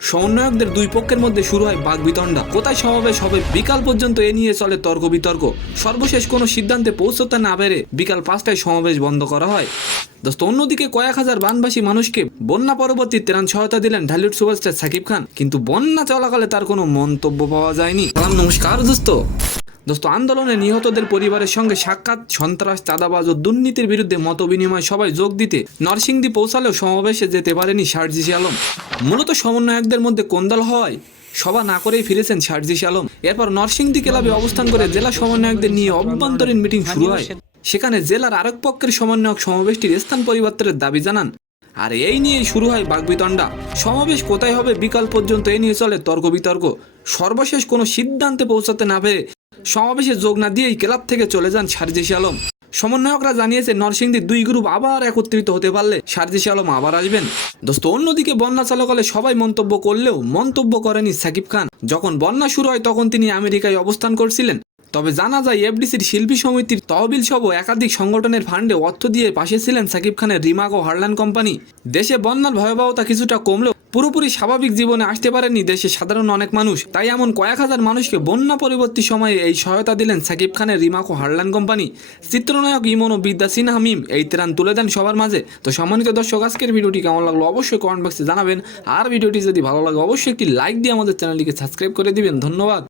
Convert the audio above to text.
সমন্বয়কদের দুই পক্ষের মধ্যে শুরু হয় বাগবিতণ্ডা। কোথায় সমাবেশ হবে বিকাল পর্যন্ত এ নিয়ে চলে তর্ক বিতর্ক। সর্বশেষ কোনো সিদ্ধান্তে পৌঁছতে না পেরে বিকাল 5টায় সমাবেশ বন্ধ করা হয়। দোস্ত, অন্যদিকে কয়েক হাজার বানবাসী মানুষকে বন্যা পরবর্তী ত্রাণ সহায়তা দিলেন ঢালিউড সুপারস্টার সাকিব খান, কিন্তু বন্যা চলাকালে তার কোনো মন্তব্য পাওয়া যায়নি। সালাম, নমস্কার দোস্ত, আন্দোলনে নিহতদের পরিবারের সঙ্গে সাক্ষাৎ, সন্ত্রাস, চাঁদাবাজ ও দুর্নীতির বিরুদ্ধে মতবিনিময় সবাই যোগ দিতে নরসিংদী পৌঁছালেও সমাবেশে যেতে পারেনি সার্জিস আলম। মূলত সমন্বয়কদের মধ্যে কোন্দল হওয়ায় সভা না করেই ফিরেছেন সার্জিস আলম। এরপর নরসিংদী ক্লাবে অবস্থান করে জেলা সমন্বয়কদের নিয়ে অভ্যন্তরীণ মিটিং শুরু হয়। সেখানে জেলার আরেক পক্ষের সমন্বয়ক সমাবেশটির স্থান পরিবর্তনের দাবি জানান, আর এই নিয়েই শুরু হয় বাগবিতণ্ডা। সমাবেশ কোথায় হবে বিকাল পর্যন্ত এ নিয়ে চলে তর্ক বিতর্ক। সর্বশেষ কোনো সিদ্ধান্তে পৌঁছাতে না পেরে সমাবেশে যোগ না দিয়েই ক্লাব থেকে চলে যান সার্জিস আলম। সমন্বয়করা জানিয়েছে নরসিংদীর দুই গ্রুপ আবার একত্রিত হতে পারলে সার্জিস আলম আবার আসবেন। দোস্ত, অন্যদিকে বন্যা চলাকালে সবাই মন্তব্য করলেও মন্তব্য করেনি সাকিব খান। যখন বন্যা শুরু হয় তখন তিনি আমেরিকায় অবস্থান করছিলেন। তবে জানা যায় এফডিসির শিল্পী সমিতির তহবিল সহ একাধিক সংগঠনের ফান্ডে অর্থ দিয়ে পাশে ছিলেন সাকিব খানের রিমাক ও হারলান কোম্পানি। দেশে বন্যার ভয়াবহতা কিছুটা কমলেও পুরোপুরি স্বাভাবিক জীবনে আসতে পারেনি দেশের সাধারণ অনেক মানুষ। তাই এমন কয়েক হাজার মানুষকে বন্যা পরবর্তী সময়ে এই সহায়তা দিলেন সাকিব খানের রিমাক ও হারলান কোম্পানি। চিত্রনায়ক ইমন ও বিদ্যা সিনহা মিম এই ত্রাণ তুলে দেন সবার মাঝে। তো সম্মানিত দর্শক, আজকের ভিডিওটি কেমন লাগলো অবশ্যই কমেন্ট বক্সে জানাবেন। আর ভিডিওটি যদি ভালো লাগে অবশ্যই একটি লাইক দিয়ে আমাদের চ্যানেলটিকে সাবস্ক্রাইব করে দিবেন। ধন্যবাদ।